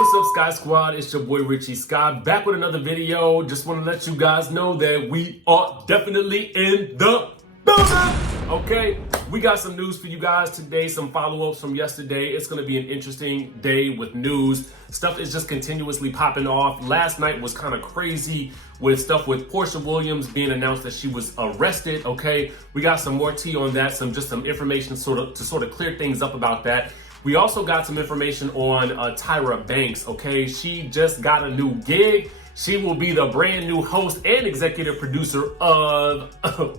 What's up, Sky Squad? It's your boy Richie Sky back with another video. Just want to let you guys know that we are definitely in the building. Okay, we got some news for you guys today, some follow-ups from yesterday. It's going to be an interesting day with news. Stuff is just continuously popping off. Last night was kind of crazy with stuff with Porsha Williams being announced that she was arrested. Okay, we got some more tea on that, some information to clear things up about that. We also got some information on Tyra Banks, okay? She just got a new gig. She will be the brand new host and executive producer of,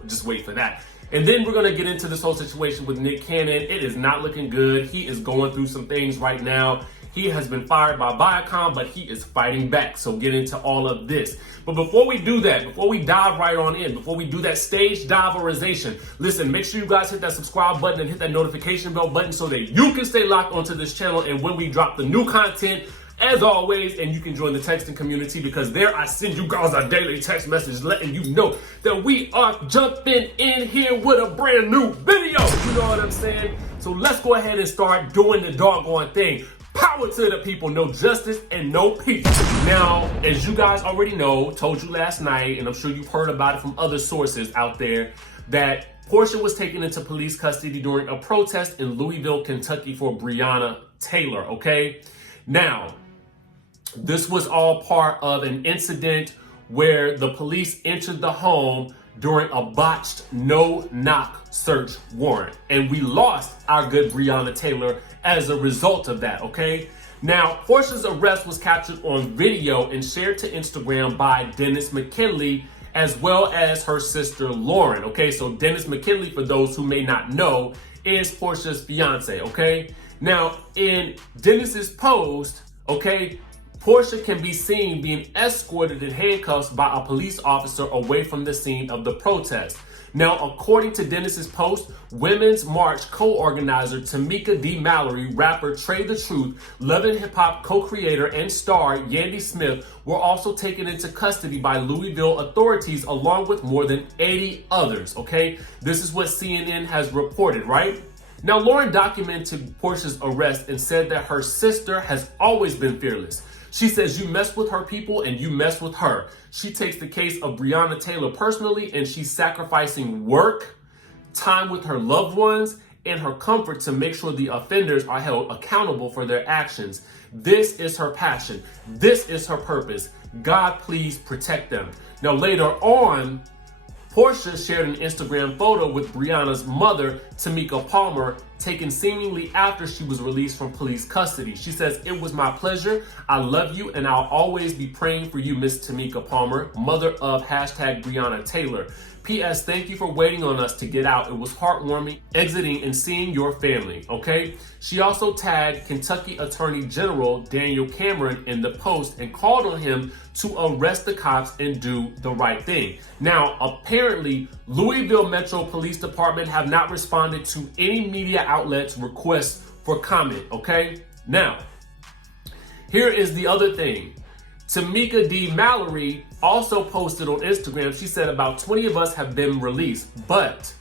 just wait for that. And then we're gonna get into this whole situation with Nick Cannon. It is not looking good. He is going through some things right now. He has been fired by VIACOM, but he is fighting back. So get into all of this. But before we do that, before we dive right on in, before we do that stage diverization, listen, make sure you guys hit that subscribe button and hit that notification bell button so that you can stay locked onto this channel. And when we drop the new content, as always, and you can join the texting community because there I send you guys a daily text message letting you know that we are jumping in here with a brand new video. You know what I'm saying? So let's go ahead and start doing the doggone thing. Power to the people, no justice and no peace. Now, as you guys already know, told you last night, and I'm sure you've heard about it from other sources out there, that Porsha was taken into police custody during a protest in Louisville, Kentucky for Breonna Taylor, okay? Now, this was all part of an incident where the police entered the home during a botched no-knock search warrant. And we lost our good Breonna Taylor as a result of that, okay? Now, Porsha's arrest was captured on video and shared to Instagram by Dennis McKinley as well as her sister Lauren, okay? So Dennis McKinley, for those who may not know, is Porsha's fiance, okay? Now, in Dennis's post, okay, Porsha can be seen being escorted in handcuffs by a police officer away from the scene of the protest. Now, according to Dennis's post, Women's March co-organizer Tamika D. Mallory, rapper Trey the Truth, Love and Hip Hop co-creator and star Yandy Smith were also taken into custody by Louisville authorities along with more than 80 others, okay? This is what CNN has reported, right? Now, Lauren documented Porsha's arrest and said that her sister has always been fearless. She says you mess with her people and you mess with her. She takes the case of Breonna Taylor personally and she's sacrificing work, time with her loved ones, and her comfort to make sure the offenders are held accountable for their actions. This is her passion. This is her purpose. God, please protect them. Now, later on, Porsha shared an Instagram photo with Breonna's mother, Tamika Palmer, taken seemingly after she was released from police custody. She says, "It was my pleasure. I love you and I'll always be praying for you, Miss Tamika Palmer, mother of #Breonna Taylor. P.S. Thank you for waiting on us to get out. It was heartwarming exiting and seeing your family," okay? She also tagged Kentucky Attorney General Daniel Cameron in the post and called on him to arrest the cops and do the right thing. Now, apparently, Louisville Metro Police Department have not responded to any media outlets' requests for comment, okay? Now, here is the other thing. Tamika D. Mallory also posted on Instagram, she said about 20 of us have been released, but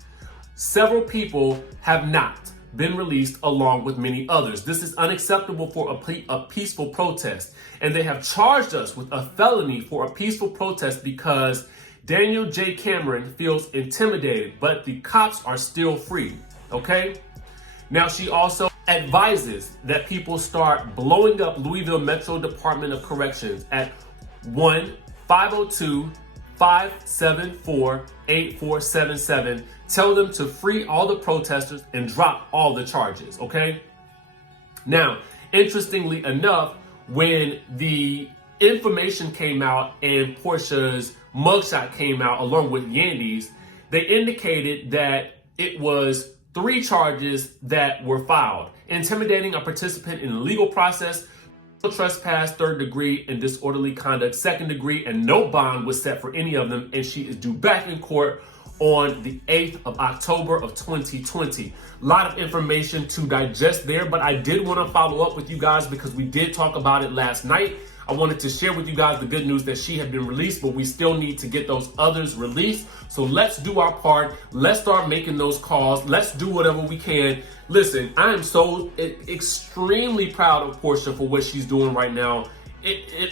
several people have not been released along with many others. This is unacceptable for a peaceful protest. And they have charged us with a felony for a peaceful protest because Daniel J. Cameron feels intimidated, but the cops are still free, okay? Now, she also advises that people start blowing up Louisville Metro Department of Corrections at 1-502-574-8477. Tell them to free all the protesters and drop all the charges, okay? Now, interestingly enough, when the information came out and Porsha's mugshot came out along with Yandy's, they indicated that it was 3 charges that were filed: intimidating a participant in the legal process, trespass 3rd degree, and disorderly conduct 2nd degree, and no bond was set for any of them, and she is due back in court on the 8th of October of 2020. A lot of information to digest there, but I did want to follow up with you guys because we did talk about it last night. I wanted to share with you guys the good news that she had been released, but we still need to get those others released. So let's do our part. Let's start making those calls. Let's do whatever we can. Listen, I am so extremely proud of Porsha for what she's doing right now.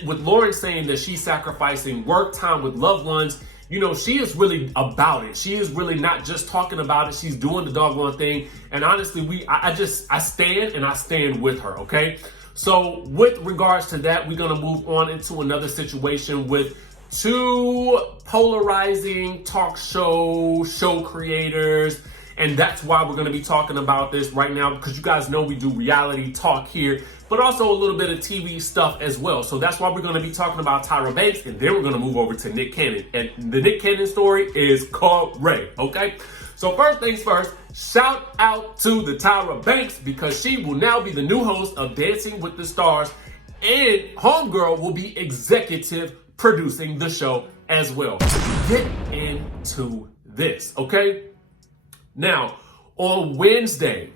With Lauren saying that she's sacrificing work time with loved ones, you know, she is really about it. She is really not just talking about it. She's doing the doggone thing. And honestly, I stand with her, okay? So with regards to that, we're going to move on into another situation with two polarizing talk show creators. And that's why we're going to be talking about this right now, because you guys know we do reality talk here, but also a little bit of TV stuff as well. So that's why we're going to be talking about Tyra Banks, and then we're going to move over to Nick Cannon. And the Nick Cannon story is crazy, okay? So first things first, shout out to the Tyra Banks, because she will now be the new host of Dancing with the Stars, and Homegirl will be executive producing the show as well. Get into this, okay? Now, on Wednesday,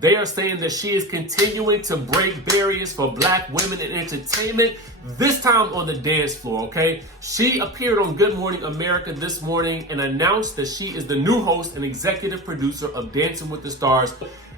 they are saying that she is continuing to break barriers for Black women in entertainment, this time on the dance floor, okay? She appeared on Good Morning America this morning and announced that she is the new host and executive producer of Dancing with the Stars.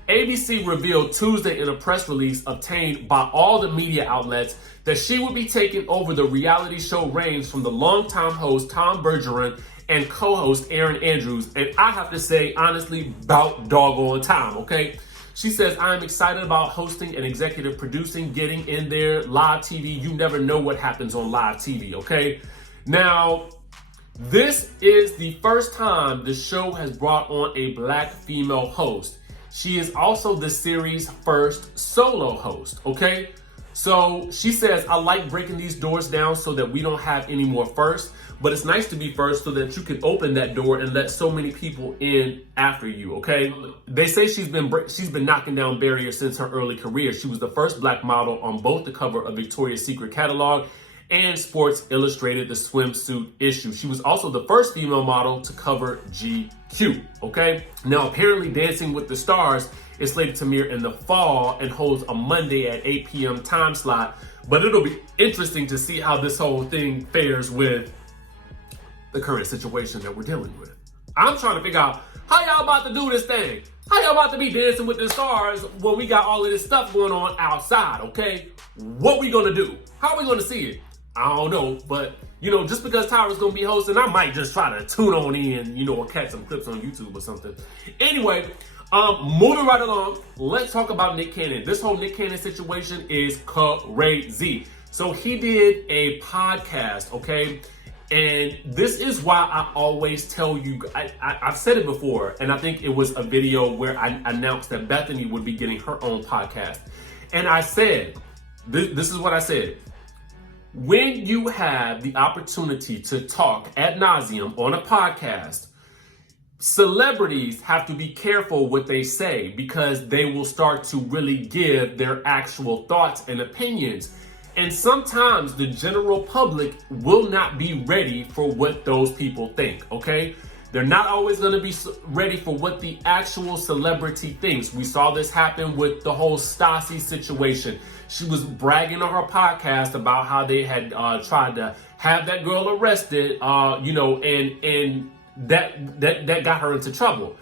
ABC revealed Tuesday in a press release obtained by all the media outlets that she would be taking over the reality show reigns from the longtime host Tom Bergeron and co-host Aaron Andrews, and I have to say, honestly, about doggone time, okay? She says, I'm excited about hosting and executive producing, getting in there, live TV. You never know what happens on live TV, okay? Now, this is the first time the show has brought on a Black female host. She is also the series' first solo host, okay? So she says, I like breaking these doors down so that we don't have any more firsts, but it's nice to be first so that you can open that door and let so many people in after you, okay? They say she's been knocking down barriers since her early career. She was the first Black model on both the cover of Victoria's Secret catalog and Sports Illustrated, the swimsuit issue. She was also the first female model to cover GQ, okay? Now, apparently Dancing with the Stars is slated to premiere in the fall and holds a Monday at 8 p.m. time slot, but it'll be interesting to see how this whole thing fares with the current situation that we're dealing with. I'm trying to figure out how y'all about to do this thing. How y'all about to be dancing with the stars when we got all of this stuff going on outside, okay? What we gonna do? How are we gonna see it? I don't know, but you know, just because Tyra's gonna be hosting, I might just try to tune on in, you know, or catch some clips on YouTube or something. Anyway, moving right along, let's talk about Nick Cannon. This whole Nick Cannon situation is crazy. So he did a podcast, okay? And this is why I always tell you, I've said it before, and I think it was a video where I announced that Bethany would be getting her own podcast. And I said, this is what I said. When you have the opportunity to talk ad nauseum on a podcast, celebrities have to be careful what they say, because they will start to really give their actual thoughts and opinions. And sometimes the general public will not be ready for what those people think, okay? They're not always going to be ready for what the actual celebrity thinks. We saw this happen with the whole Stassi situation. She was bragging on her podcast about how they had tried to have that girl arrested, you know, and that got her into trouble.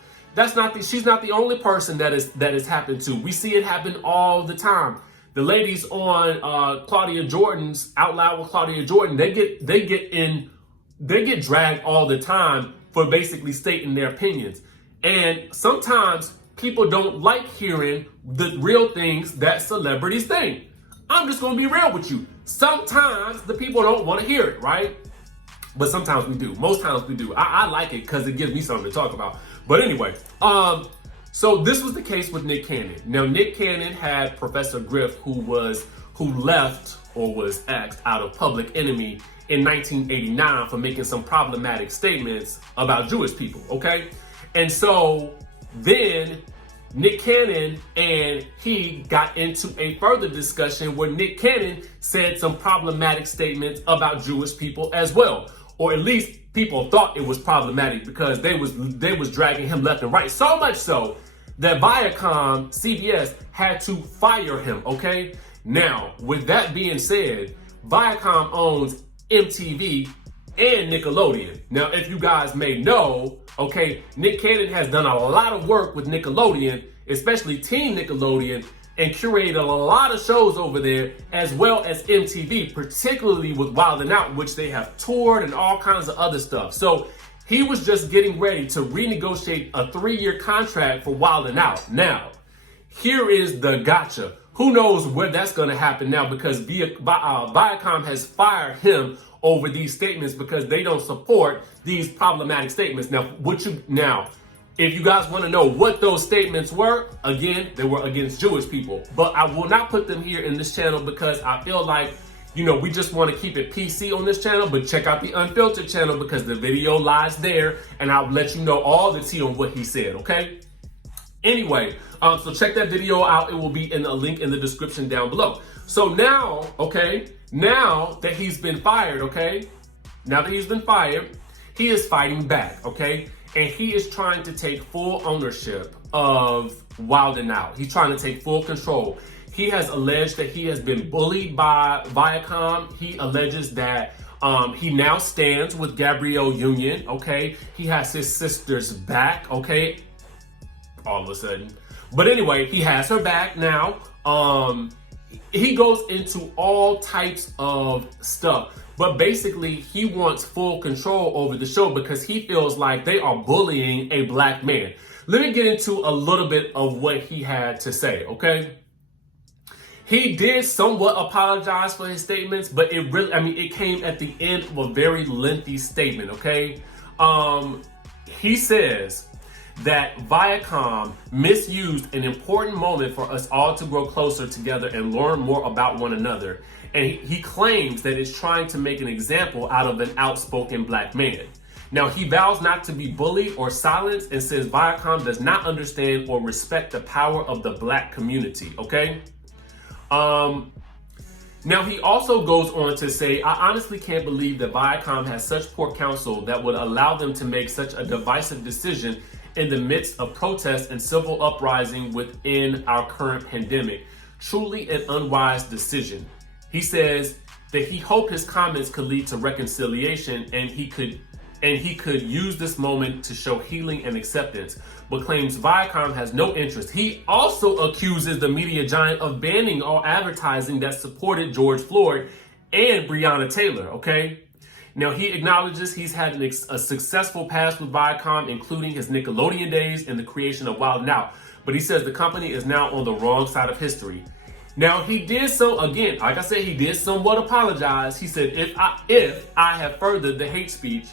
She's not the only person that has happened to. We see it happen all the time. The ladies on Claudia Jordan's Out Loud with Claudia Jordan, they get dragged all the time for basically stating their opinions. And sometimes people don't like hearing the real things that celebrities think. I'm just gonna be real with you. Sometimes the people don't want to hear it, right? But sometimes we do. Most times we do. I like it because it gives me something to talk about. But anyway, so this was the case with Nick Cannon. Now, Nick Cannon had Professor Griff, who left or was axed out of Public Enemy in 1989 for making some problematic statements about Jewish people, okay? And so then Nick Cannon and he got into a further discussion where Nick Cannon said some problematic statements about Jewish people as well. Or at least people thought it was problematic because they was dragging him left and right. So much so that Viacom, CBS, had to fire him, okay? Now, with that being said, Viacom owns MTV and Nickelodeon. Now, if you guys may know, okay, Nick Cannon has done a lot of work with Nickelodeon, especially Teen Nickelodeon, and curated a lot of shows over there, as well as MTV, particularly with Wild 'N Out, which they have toured and all kinds of other stuff. So he was just getting ready to renegotiate a 3-year contract for Wild 'N Out. Now, here is the gotcha. Who knows where that's going to happen now, because Viacom has fired him over these statements because they don't support these problematic statements. Now, if you guys want to know what those statements were, again, they were against Jewish people. But I will not put them here in this channel because I feel like, we just want to keep it PC on this channel. But check out the Unfiltered channel because the video lies there, and I'll let you know all the tea on what he said, okay? Anyway, so check that video out. It will be in a link in the description down below. So now, now that he's been fired, he is fighting back, okay? And he is trying to take full ownership of Wild 'N Out. He's trying to take full control. He has alleged that he has been bullied by Viacom. He alleges that he now stands with Gabrielle Union, okay? He has his sister's back, okay? All of a sudden. But anyway, he has her back now. He goes into all types of stuff. But basically, he wants full control over the show because he feels like they are bullying a black man. Let me get into a little bit of what he had to say, okay? He did somewhat apologize for his statements, but it came at the end of a very lengthy statement, okay? He says that Viacom misused an important moment for us all to grow closer together and learn more about one another. And he claims that it's trying to make an example out of an outspoken black man. Now, he vows not to be bullied or silenced and says Viacom does not understand or respect the power of the black community, okay? Now, he also goes on to say, I honestly can't believe that Viacom has such poor counsel that would allow them to make such a divisive decision in the midst of protests and civil uprising within our current pandemic. Truly an unwise decision. He says that he hoped his comments could lead to reconciliation and he could use this moment to show healing and acceptance, but claims Viacom has no interest. He also accuses the media giant of banning all advertising that supported George Floyd and Breonna Taylor, okay? Now, he acknowledges he's had a successful past with Viacom, including his Nickelodeon days and the creation of Wild 'N Out, but he says the company is now on the wrong side of history. Now, he did so, again, like I said, he did somewhat apologize. He said, if I have furthered the hate speech,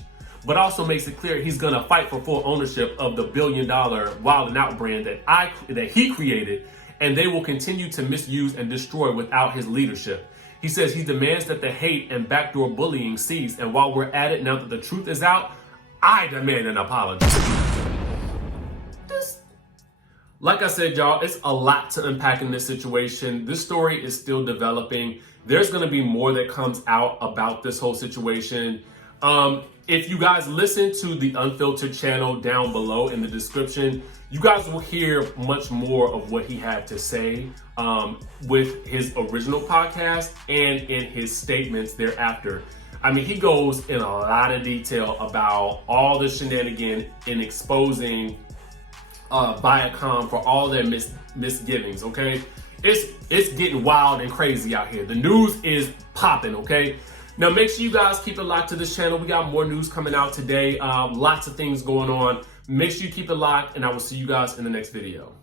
but also makes it clear he's gonna fight for full ownership of the billion-dollar Wild 'N Out brand that he created, and they will continue to misuse and destroy without his leadership. He says he demands that the hate and backdoor bullying cease, and while we're at it, now that the truth is out, I demand an apology. Like I said, y'all, it's a lot to unpack in this situation. This story is still developing. There's going to be more that comes out about this whole situation. If you guys listen to the Unfiltered channel down below in the description, you guys will hear much more of what he had to say with his original podcast and in his statements thereafter. I mean, he goes in a lot of detail about all the shenanigans in exposing Viacom for all their misgivings, okay? It's getting wild and crazy out here. The news is popping, okay? Now, make sure you guys keep it locked to this channel. We got more news coming out today. Lots of things going on. Make sure you keep it locked, and I will see you guys in the next video.